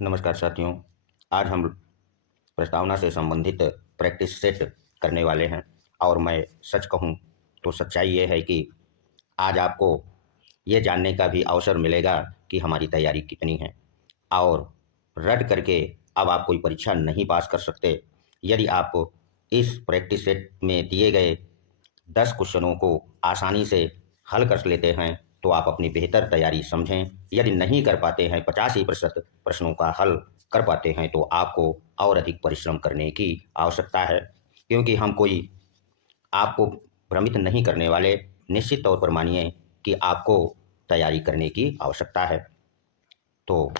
नमस्कार साथियों। आज हम प्रस्तावना से संबंधित प्रैक्टिस सेट करने वाले हैं। और मैं सच कहूं तो सच्चाई ये है कि आज आपको ये जानने का भी अवसर मिलेगा कि हमारी तैयारी कितनी है। और रट करके अब आप कोई परीक्षा नहीं पास कर सकते। यदि आप इस प्रैक्टिस सेट में दिए गए 10 क्वेश्चनों को आसानी से हल कर लेते हैं तो आप अपनी बेहतर तैयारी समझें। यदि नहीं कर पाते हैं, 85% प्रश्नों का हल कर पाते हैं, तो आपको और अधिक परिश्रम करने की आवश्यकता है। क्योंकि हम कोई आपको भ्रमित नहीं करने वाले। निश्चित तौर पर मानिए कि आपको तैयारी करने की आवश्यकता है। तो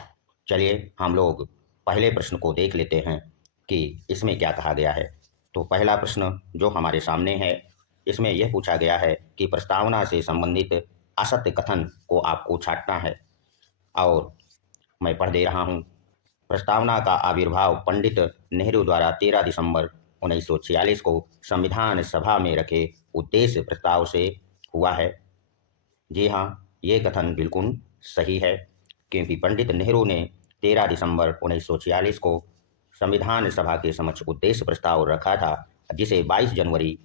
चलिए हम लोग पहले प्रश्न को देख लेते हैं कि इसमें क्या कहा गया है। तो पहला प्रश्न जो हमारे सामने है, इसमें यह पूछा गया है कि प्रस्तावना से संबंधित असत्य कथन को आपको छांटना है। और मैं पढ़ दे रहा हूँ। प्रस्तावना का आविर्भाव पंडित नेहरू द्वारा 13 दिसंबर 1946 को संविधान सभा में रखे उद्देश्य प्रस्ताव से हुआ है। जी हाँ, ये कथन बिल्कुल सही है। क्योंकि पंडित नेहरू ने 13 दिसंबर 1946 को संविधान सभा के समक्ष उद्देश्य प्रस्ताव रखा था, जिसे 22 जनवरी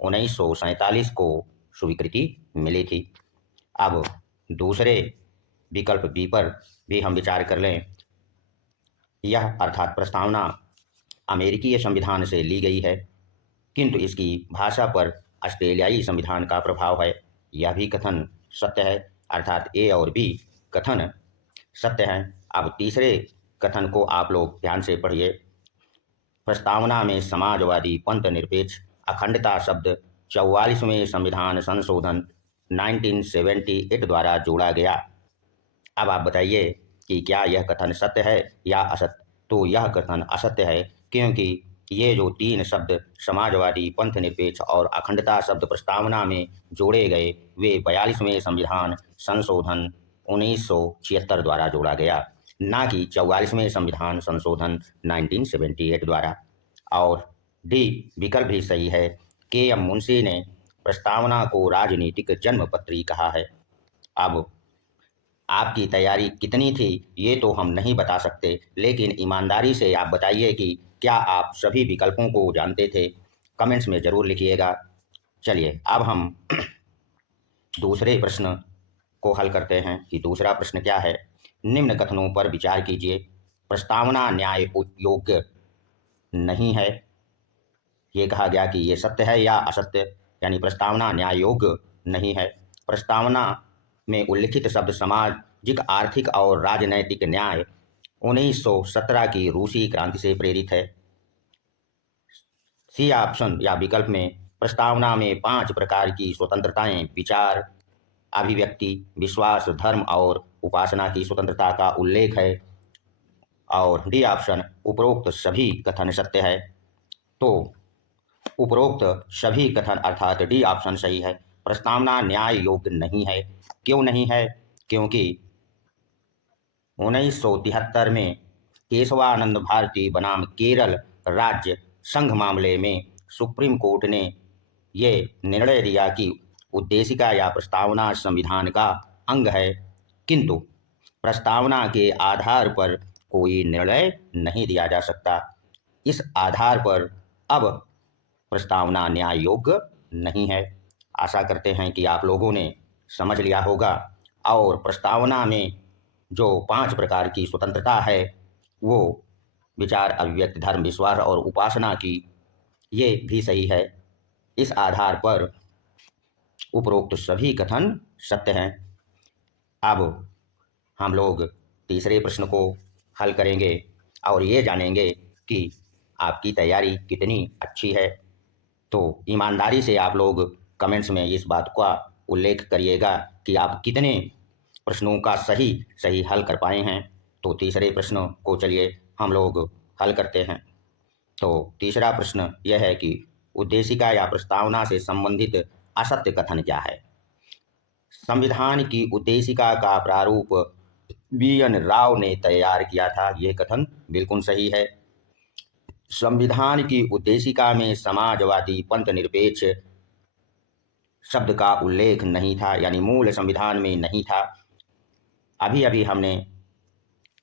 1947 को स्वीकृति मिली थी। अब दूसरे विकल्प बी पर भी हम विचार कर लें। यह अर्थात प्रस्तावना अमेरिकी संविधान से ली गई है, किंतु इसकी भाषा पर ऑस्ट्रेलियाई संविधान का प्रभाव है। यह भी कथन सत्य है। अर्थात ए और बी कथन सत्य हैं। अब तीसरे कथन को आप लोग ध्यान से पढ़िए। प्रस्तावना में समाजवादी पंथ निरपेक्ष अखंडता शब्द 44वें संविधान संशोधन 1978 द्वारा जोड़ा गया। अब आप बताइए कि क्या यह कथन सत्य है या असत्य। तो यह कथन असत्य है, क्योंकि ये जो तीन शब्द समाजवादी पंथ निरपेक्ष और अखंडता शब्द प्रस्तावना में जोड़े गए, वे 42वें संविधान संशोधन 1976 द्वारा जोड़ा गया, ना कि 44वें संविधान संशोधन 1978 द्वारा। और डी विकल्प भी सही है। के एम मुंशी ने प्रस्तावना को राजनीतिक जन्मपत्री कहा है। अब आपकी तैयारी कितनी थी ये तो हम नहीं बता सकते, लेकिन ईमानदारी से आप बताइए कि क्या आप सभी विकल्पों को जानते थे। कमेंट्स में ज़रूर लिखिएगा। चलिए अब हम दूसरे प्रश्न को हल करते हैं कि दूसरा प्रश्न क्या है। निम्न कथनों पर विचार कीजिए। प्रस्तावना न्याय योग्य नहीं है। ये कहा गया कि ये सत्य है या असत्य। यानी प्रस्तावना न्याय योग्य नहीं है। प्रस्तावना में उल्लिखित शब्द सामाजिक, आर्थिक और राजनैतिक न्याय 1917 की रूसी क्रांति से प्रेरित है। सी ऑप्शन या विकल्प में प्रस्तावना में 5 प्रकार की स्वतंत्रताएं, विचार, अभिव्यक्ति, विश्वास, धर्म और उपासना की स्वतंत्रता का उल्लेख है। और डी ऑप्शन उपरोक्त सभी कथन सत्य है। तो उपरोक्त सभी कथन अर्थात डी ऑप्शन सही है। प्रस्तावना न्याय योग्य नहीं है। क्यों नहीं है? क्योंकि 1973 में केशवानंद भारती बनाम केरल राज्य संघ मामले में सुप्रीम कोर्ट ने ये निर्णय दिया कि उद्देशिका या प्रस्तावना संविधान का अंग है, किंतु प्रस्तावना के आधार पर कोई निर्णय नहीं दिया जा सकता। इस आधार पर अब प्रस्तावना न्याय योग्य नहीं है। आशा करते हैं कि आप लोगों ने समझ लिया होगा। और प्रस्तावना में जो 5 प्रकार की स्वतंत्रता है, वो विचार, अभिव्यक्ति, धर्म, विश्वास और उपासना की, ये भी सही है। इस आधार पर उपरोक्त सभी कथन सत्य हैं। अब हम लोग तीसरे प्रश्न को हल करेंगे और ये जानेंगे कि आपकी तैयारी कितनी अच्छी है। तो ईमानदारी से आप लोग कमेंट्स में इस बात का उल्लेख करिएगा कि आप कितने प्रश्नों का सही सही हल कर पाए हैं। तो तीसरे प्रश्न को चलिए हम लोग हल करते हैं। तो तीसरा प्रश्न यह है कि उद्देशिका या प्रस्तावना से संबंधित असत्य कथन क्या है। संविधान की उद्देशिका का प्रारूप बी.एन. राव ने तैयार किया था। यह कथन बिल्कुल सही है। संविधान की उद्देशिका में समाजवादी पंथ निरपेक्ष शब्द का उल्लेख नहीं था, यानी मूल संविधान में नहीं था। अभी अभी हमने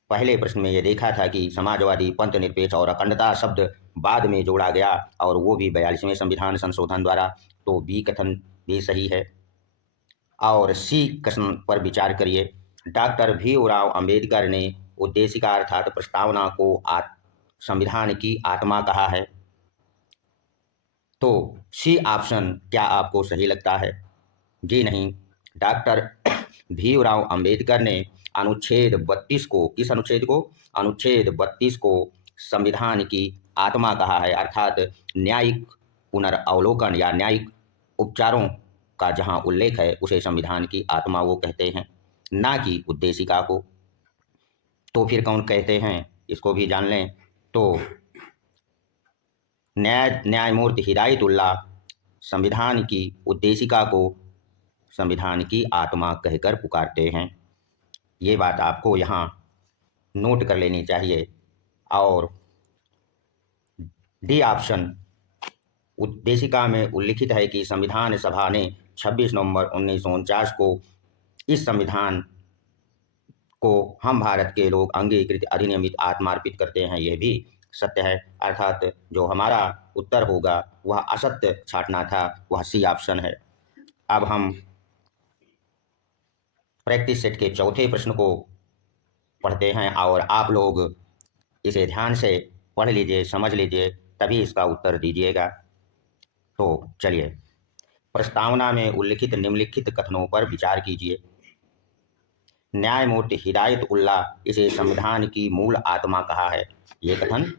पहले प्रश्न में ये देखा था कि समाजवादी, पंथ निरपेक्ष और अखंडता शब्द बाद में जोड़ा गया और वो भी 42वें संविधान संशोधन द्वारा, तो बी कथन भी सही है। और सी कथन पर विचार करिए। डॉक्टर भीमराव अंबेडकर ने उद्देशिका अर्थात प्रस्तावना को संविधान की आत्मा कहा है। तो सी ऑप्शन क्या आपको सही लगता है? जी नहीं, डॉक्टर भीमराव अंबेडकर ने अनुच्छेद 32 को, किस अनुच्छेद को? अनुच्छेद 32 को संविधान की आत्मा कहा है, अर्थात न्यायिक पुनर्वलोकन या न्यायिक उपचारों का जहां उल्लेख है उसे संविधान की आत्मा वो कहते हैं, ना कि उद्देशिका को। तो फिर कौन कहते हैं, इसको भी जान लें। तो न्यायमूर्ति हिदायतुल्लाह संविधान की उद्देशिका को संविधान की आत्मा कहकर पुकारते हैं। ये बात आपको यहाँ नोट कर लेनी चाहिए। और डी ऑप्शन उद्देशिका में उल्लिखित है कि संविधान सभा ने 26 नवंबर 1949 को इस संविधान को हम भारत के लोग अंगीकृत अधिनियमित आत्मार्पित करते हैं। यह भी सत्य है, अर्थात जो हमारा उत्तर होगा वह असत्य छांटना था, वह सी ऑप्शन है। अब हम प्रैक्टिस सेट के चौथे प्रश्न को पढ़ते हैं और आप लोग इसे ध्यान से पढ़ लीजिए, समझ लीजिए, तभी इसका उत्तर दीजिएगा। तो चलिए, प्रस्तावना में उल्लिखित निम्नलिखित कथनों पर विचार कीजिए। न्यायमूर्ति हिदायतुल्लाह इसे संविधान की मूल आत्मा कहा है। ये कथन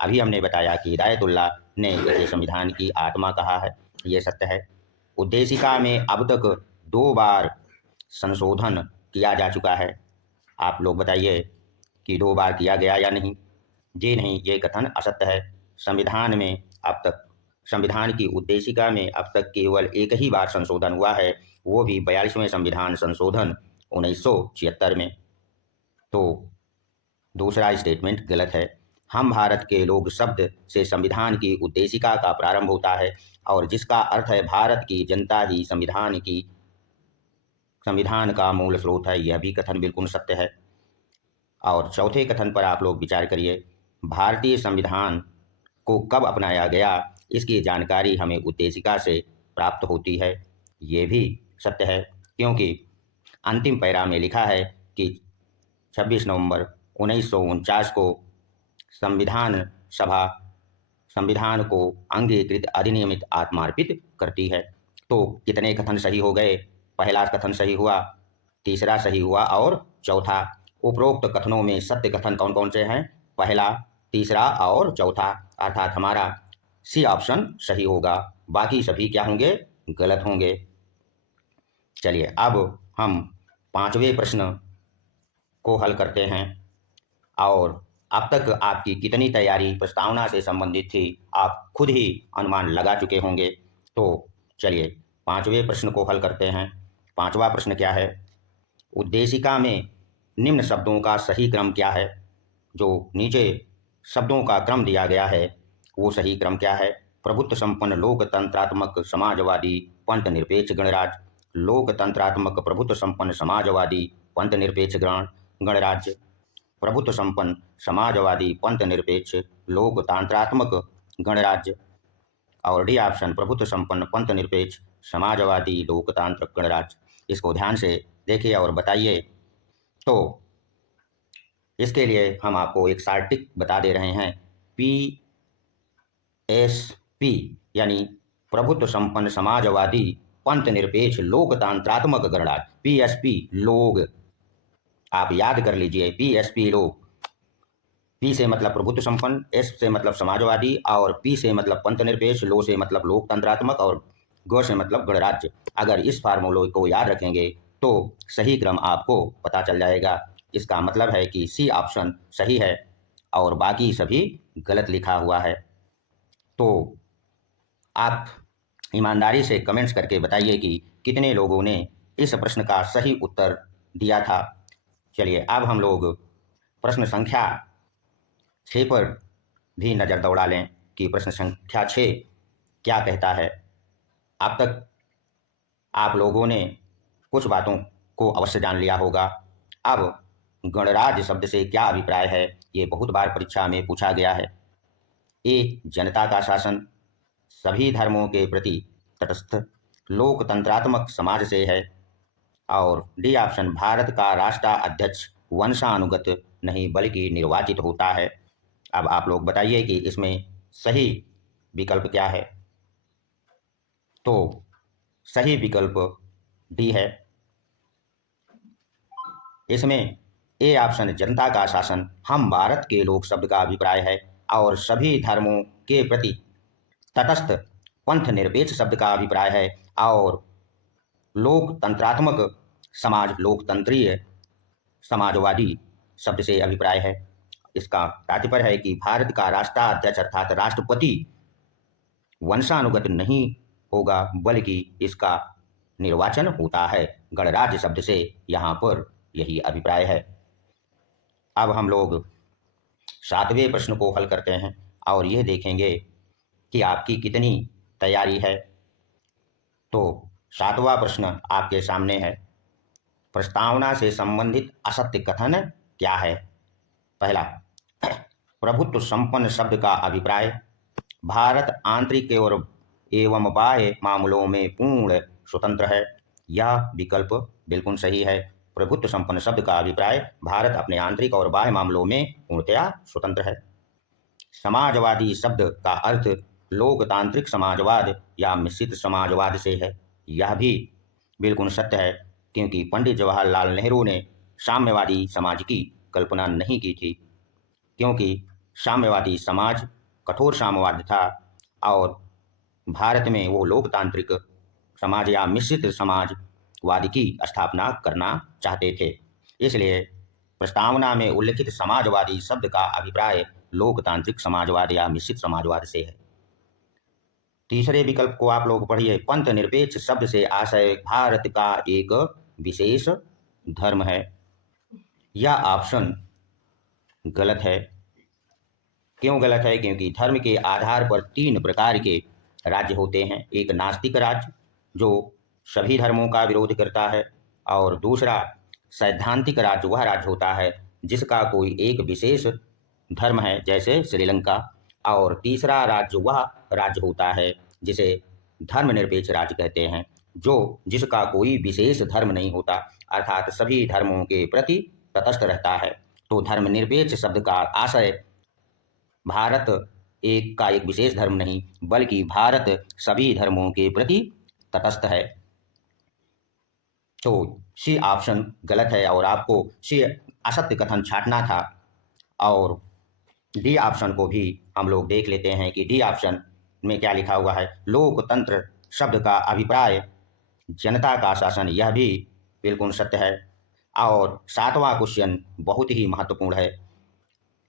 अभी हमने बताया कि हिदायतुल्लाह ने इसे संविधान की आत्मा कहा है, ये सत्य है। उद्देशिका में अब तक 2 बार संशोधन किया जा चुका है। आप लोग बताइए कि 2 बार किया गया या नहीं? जी नहीं, ये कथन असत्य है। संविधान की उद्देशिका में अब तक केवल एक ही बार संशोधन हुआ है, वो भी 42वें संविधान संशोधन 1976 में। तो दूसरा स्टेटमेंट गलत है। हम भारत के लोग शब्द से संविधान की उद्देशिका का प्रारंभ होता है और जिसका अर्थ है भारत की जनता ही संविधान का मूल स्रोत है। यह भी कथन बिल्कुल सत्य है। और चौथे कथन पर आप लोग विचार करिए। भारतीय संविधान को कब अपनाया गया, इसकी जानकारी हमें उद्देशिका से प्राप्त होती है। ये भी सत्य है, क्योंकि अंतिम पैरा में लिखा है कि 26 नवंबर 1949 को संविधान सभा संविधान को अंगीकृत अधिनियमित आत्मार्पित करती है। तो कितने कथन सही हो गए? पहला कथन सही हुआ, तीसरा सही हुआ और चौथा। उपरोक्त कथनों में सत्य कथन कौन कौन से हैं? पहला, तीसरा और चौथा, अर्थात हमारा सी ऑप्शन सही होगा, बाकी सभी क्या होंगे? गलत होंगे। चलिए, अब हम 5वें प्रश्न को हल करते हैं। और अब तक आपकी कितनी तैयारी प्रस्तावना से संबंधित थी, आप खुद ही अनुमान लगा चुके होंगे। तो चलिए 5वें प्रश्न को हल करते हैं। 5वां प्रश्न क्या है? उद्देशिका में निम्न शब्दों का सही क्रम क्या है? जो नीचे शब्दों का क्रम दिया गया है वो सही क्रम क्या है? प्रभुत्व संपन्न लोकतंत्रात्मक समाजवादी पंथ निरपेक्ष गणराज्य, लोकतंत्रात्मक प्रभुत्व संपन्न समाजवादी पंथ निरपेक्ष गणराज्य, प्रभुत्व संपन्न समाजवादी पंथ निरपेक्ष लोकतंत्रात्मक गणराज्य, और डी ऑप्शन प्रभुत्व संपन्न पंथ निरपेक्ष समाजवादी लोकतांत्रिक गणराज्य। इसको ध्यान से देखिए और बताइए। तो इसके लिए हम आपको एक शॉर्ट टिक बता दे रहे हैं। PSP यानी प्रभुत्व संपन्न समाजवादी पंथ निरपेक्ष लोकतांत्रात्मक गणराज्य, PSP लोग, आप याद कर लीजिए, PSP लोग। पी से मतलब प्रभुत्व संपन्न, एस से मतलब समाजवादी, और पी से मतलब पंथ निरपेक्ष, लो से मतलब लोकतंत्रात्मक, और ग से मतलब गणराज्य। अगर इस फार्मूले को याद रखेंगे तो सही क्रम आपको पता चल जाएगा। इसका मतलब है कि सी ऑप्शन सही है और बाकी सभी गलत लिखा हुआ है। तो आप ईमानदारी से कमेंट्स करके बताइए कि कितने लोगों ने इस प्रश्न का सही उत्तर दिया था। चलिए, अब हम लोग प्रश्न संख्या 6 पर भी नज़र दौड़ा लें कि प्रश्न संख्या 6 क्या कहता है। अब तक आप लोगों ने कुछ बातों को अवश्य जान लिया होगा। अब गणराज्य शब्द से क्या अभिप्राय है, ये बहुत बार परीक्षा में पूछा गया है। ए, जनता का शासन, सभी धर्मों के प्रति तटस्थ, लोकतंत्रात्मक समाज से है। और डी ऑप्शन, भारत का राष्ट्राध्यक्ष वंशानुगत नहीं बल्कि निर्वाचित होता है। अब आप लोग बताइए कि इसमें सही विकल्प क्या है। तो सही विकल्प डी है। इसमें ए ऑप्शन, जनता का शासन, हम भारत के लोग शब्द का अभिप्राय है और सभी धर्मों के प्रति तटस्थ, पंथ निरपेक्ष शब्द का अभिप्राय है और लोकतंत्रात्मक समाज, लोकतंत्रीय समाजवादी शब्द से अभिप्राय है। इसका तात्पर्य है कि भारत का राष्ट्राध्यक्ष अर्थात राष्ट्रपति वंशानुगत नहीं होगा बल्कि इसका निर्वाचन होता है। गणराज्य शब्द से यहाँ पर यही अभिप्राय है। अब हम लोग 7वें प्रश्न को हल करते हैं और यह देखेंगे कि आपकी कितनी तैयारी है। तो 7वां प्रश्न आपके सामने है। प्रस्तावना से संबंधित असत्य कथन क्या है। पहला, प्रभुत्व संपन्न शब्द का अभिप्राय, भारत आंतरिक और एवं बाह्य मामलों में पूर्ण स्वतंत्र है। यह विकल्प बिल्कुल सही है। प्रभुत्व संपन्न शब्द का अभिप्राय, भारत अपने आंतरिक और बाह्य मामलों में पूर्णतया स्वतंत्र है। समाजवादी शब्द का अर्थ लोकतांत्रिक समाजवाद या मिश्रित समाजवाद से है। यह भी बिल्कुल सत्य है क्योंकि पंडित जवाहरलाल नेहरू ने साम्यवादी समाज की कल्पना नहीं की थी, क्योंकि साम्यवादी समाज कठोर साम्यवाद था और भारत में वो लोकतांत्रिक समाज या मिश्रित समाजवाद की स्थापना करना चाहते थे। इसलिए प्रस्तावना में उल्लिखित समाजवादी शब्द का अभिप्राय लोकतांत्रिक समाजवाद या मिश्रित समाजवाद से है। तीसरे विकल्प को आप लोग पढ़िए। पंथ निरपेक्ष शब्द से आशय भारत का एक विशेष धर्म है। यह ऑप्शन गलत है। क्यों गलत है? क्योंकि धर्म के आधार पर 3 प्रकार के राज्य होते हैं। एक नास्तिक राज्य जो सभी धर्मों का विरोध करता है, और दूसरा सैद्धांतिक राज्य वह राज्य होता है जिसका कोई एक विशेष धर्म है, जैसे श्रीलंका, और तीसरा राज्य वह राज्य होता है जिसे धर्मनिरपेक्ष राज्य कहते हैं, जो जिसका कोई विशेष धर्म नहीं होता, अर्थात सभी धर्मों के प्रति तटस्थ रहता है। तो धर्मनिरपेक्ष शब्द का आशय भारत का एक विशेष धर्म नहीं बल्कि भारत सभी धर्मों के प्रति तटस्थ है। तो सी ऑप्शन गलत है और आपको सी असत्य कथन छांटना था। और डी ऑप्शन को भी हम लोग देख लेते हैं कि डी ऑप्शन में क्या लिखा हुआ है। लोकतंत्र शब्द का अभिप्राय जनता का शासन, यह भी बिल्कुल सत्य है। और 7वां क्वेश्चन बहुत ही महत्वपूर्ण है।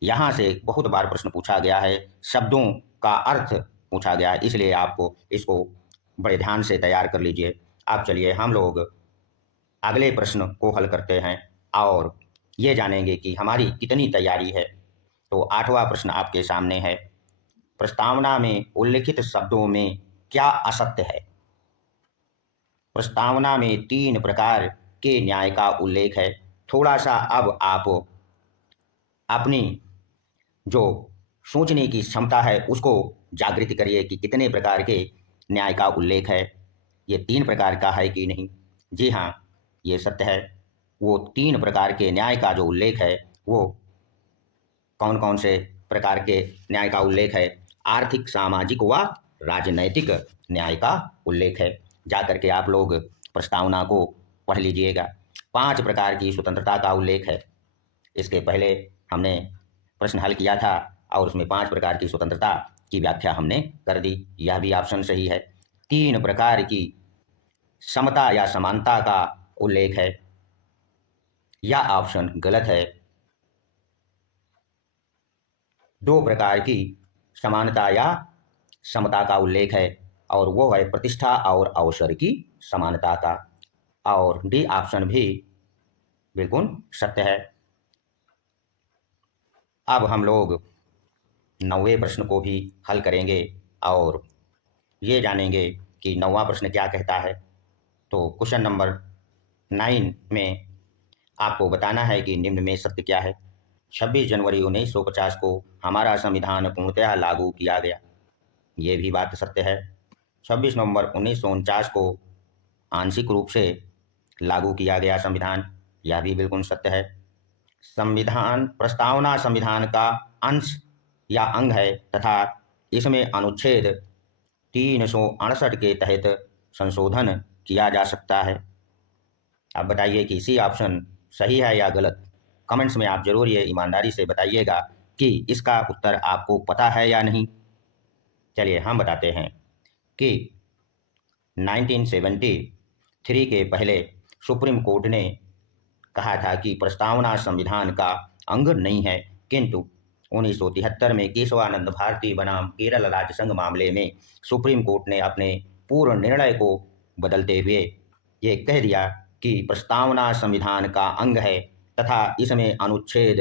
यहाँ से बहुत बार प्रश्न पूछा गया है, शब्दों का अर्थ पूछा गया है, इसलिए आपको इसको बड़े ध्यान से तैयार कर लीजिए। आप चलिए हम लोग अगले प्रश्न को हल करते हैं और ये जानेंगे कि हमारी कितनी तैयारी है। तो 8वां प्रश्न आपके सामने है। प्रस्तावना में उल्लिखित शब्दों में क्या असत्य है। प्रस्तावना में 3 प्रकार के न्याय का उल्लेख है। थोड़ा सा अब आप अपनी जो सोचने की क्षमता है उसको जागृत करिए कि कितने प्रकार के न्याय का उल्लेख है। ये 3 प्रकार का है कि नहीं। जी हाँ, ये सत्य है। वो 3 प्रकार के न्याय का जो उल्लेख है वो कौन कौन से प्रकार के न्याय का उल्लेख है। आर्थिक, सामाजिक व राजनैतिक न्याय का उल्लेख है। जा करके आप लोग प्रस्तावना को पढ़ लीजिएगा। 5 प्रकार की स्वतंत्रता का उल्लेख है। इसके पहले हमने प्रश्न हल किया था और उसमें 5 प्रकार की स्वतंत्रता की व्याख्या हमने कर दी। यह भी ऑप्शन सही है। 3 प्रकार की समता या समानता का उल्लेख है। यह ऑप्शन गलत है। 2 प्रकार की समानता या समता का उल्लेख है और वो है प्रतिष्ठा और अवसर की समानता का। और डी ऑप्शन भी बिल्कुल सत्य है। अब हम लोग 9वें प्रश्न को भी हल करेंगे और ये जानेंगे कि 9वां प्रश्न क्या कहता है। तो क्वेश्चन नंबर 9 में आपको बताना है कि निम्न में सत्य क्या है। 26 जनवरी 1950 को हमारा संविधान पूर्णतः लागू किया गया, ये भी बात सत्य है। 26 नवंबर 1949 को आंशिक रूप से लागू किया गया संविधान, यह भी बिल्कुल सत्य है। संविधान प्रस्तावना संविधान का अंश या अंग है तथा इसमें अनुच्छेद 368 के तहत संशोधन किया जा सकता है। आप बताइए कि सी ऑप्शन सही है या गलत। कमेंट्स में आप जरूर ये ईमानदारी से बताइएगा कि इसका उत्तर आपको पता है या नहीं। चलिए हम बताते हैं कि 1973 के पहले सुप्रीम कोर्ट ने कहा था कि प्रस्तावना संविधान का अंग नहीं है, किंतु 1973 में केशवानंद भारती बनाम केरल राज्य संघ मामले में सुप्रीम कोर्ट ने अपने पूर्ण निर्णय को बदलते हुए ये कह दिया कि प्रस्तावना संविधान का अंग है तथा इसमें अनुच्छेद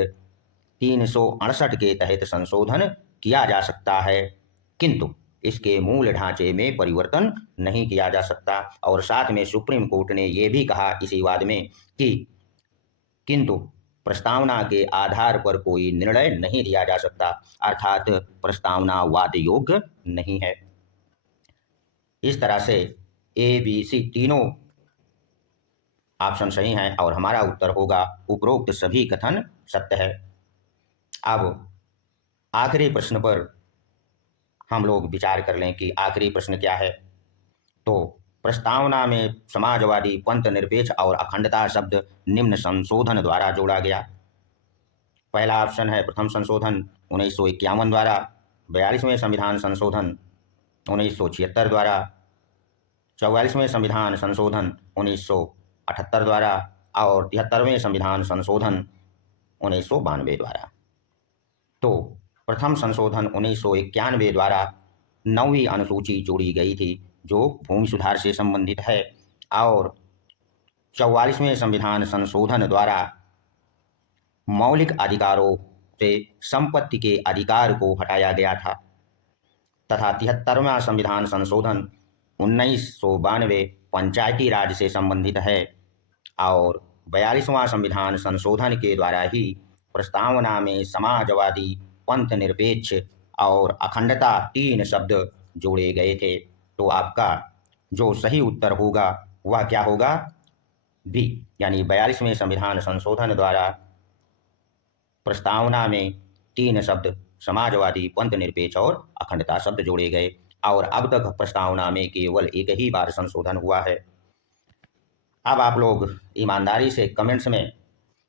368 के तहत संशोधन किया जा सकता है, किंतु इसके मूल ढांचे में परिवर्तन नहीं किया जा सकता। और साथ में सुप्रीम कोर्ट ने यह भी कहा इसी वाद में कि किंतु प्रस्तावना के आधार पर कोई निर्णय नहीं लिया जा सकता, अर्थात प्रस्तावना वाद योग्य नहीं है। इस तरह से ए बी सी तीनों ऑप्शन सही हैं और हमारा उत्तर होगा उपरोक्त सभी कथन सत्य है। अब आखिरी प्रश्न पर हम लोग विचार कर लें कि आखिरी प्रश्न क्या है। तो प्रस्तावना में समाजवादी, पंथ निरपेक्ष और अखंडता शब्द निम्न संशोधन द्वारा जोड़ा गया। पहला ऑप्शन है प्रथम संशोधन 1951 द्वारा, 42वें संविधान संशोधन 1976 द्वारा, 44वें संविधान संशोधन 1978 द्वारा और 73वें संविधान संशोधन 1992 द्वारा। तो प्रथम संशोधन 1991 द्वारा 9वीं अनुसूची जोड़ी गई थी जो भूमि सुधार से संबंधित है, और 44वें संविधान संशोधन द्वारा मौलिक अधिकारों से संपत्ति के अधिकार को हटाया गया था, तथा 73वां संविधान संशोधन 1992 पंचायती राज से संबंधित है, और 42वां संविधान संशोधन के द्वारा ही प्रस्तावना में समाजवादी, पंथ निरपेक्ष और अखंडता 3 शब्द जोड़े गए थे। तो आपका जो सही उत्तर होगा वह क्या होगा? बी, यानी 42वें संविधान संशोधन द्वारा प्रस्तावना में 3 शब्द समाजवादी, पंथ निरपेक्ष और अखंडता शब्द जोड़े गए, और अब तक प्रस्तावना में केवल एक ही बार संशोधन हुआ है। अब आप लोग ईमानदारी से कमेंट्स में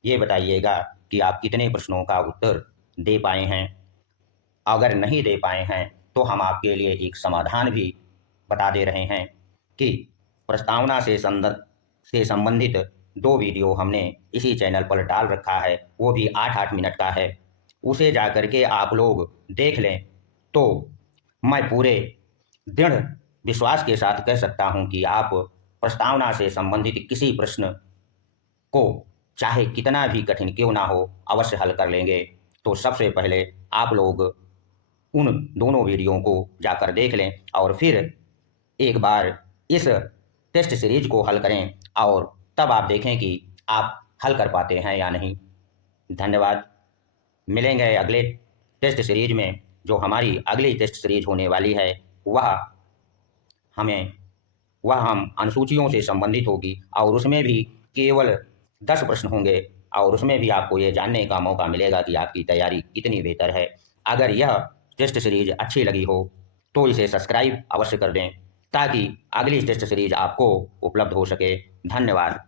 ये बताइएगा कि आप कितने प्रश्नों का उत्तर दे पाए हैं। अगर नहीं दे पाए हैं तो हम आपके लिए एक समाधान भी बता दे रहे हैं कि प्रस्तावना से संबंधित 2 वीडियो हमने इसी चैनल पर डाल रखा है, वो भी 8-8 मिनट का है। उसे जा करके आप लोग देख लें तो मैं पूरे दृढ़ विश्वास के साथ कह सकता हूं कि आप प्रस्तावना से संबंधित किसी प्रश्न को चाहे कितना भी कठिन क्यों ना हो अवश्य हल कर लेंगे। तो सबसे पहले आप लोग उन दोनों वीडियो को जाकर देख लें और फिर एक बार इस टेस्ट सीरीज को हल करें, और तब आप देखें कि आप हल कर पाते हैं या नहीं। धन्यवाद। मिलेंगे अगले टेस्ट सीरीज में। जो हमारी अगली टेस्ट सीरीज होने वाली है वह हम अनुसूचियों से संबंधित होगी, और उसमें भी केवल 10 प्रश्न होंगे, और उसमें भी आपको ये जानने का मौका मिलेगा कि आपकी तैयारी कितनी बेहतर है। अगर यह टेस्ट सीरीज अच्छी लगी हो तो इसे सब्सक्राइब अवश्य कर दें ताकि अगली टेस्ट सीरीज आपको उपलब्ध हो सके। धन्यवाद।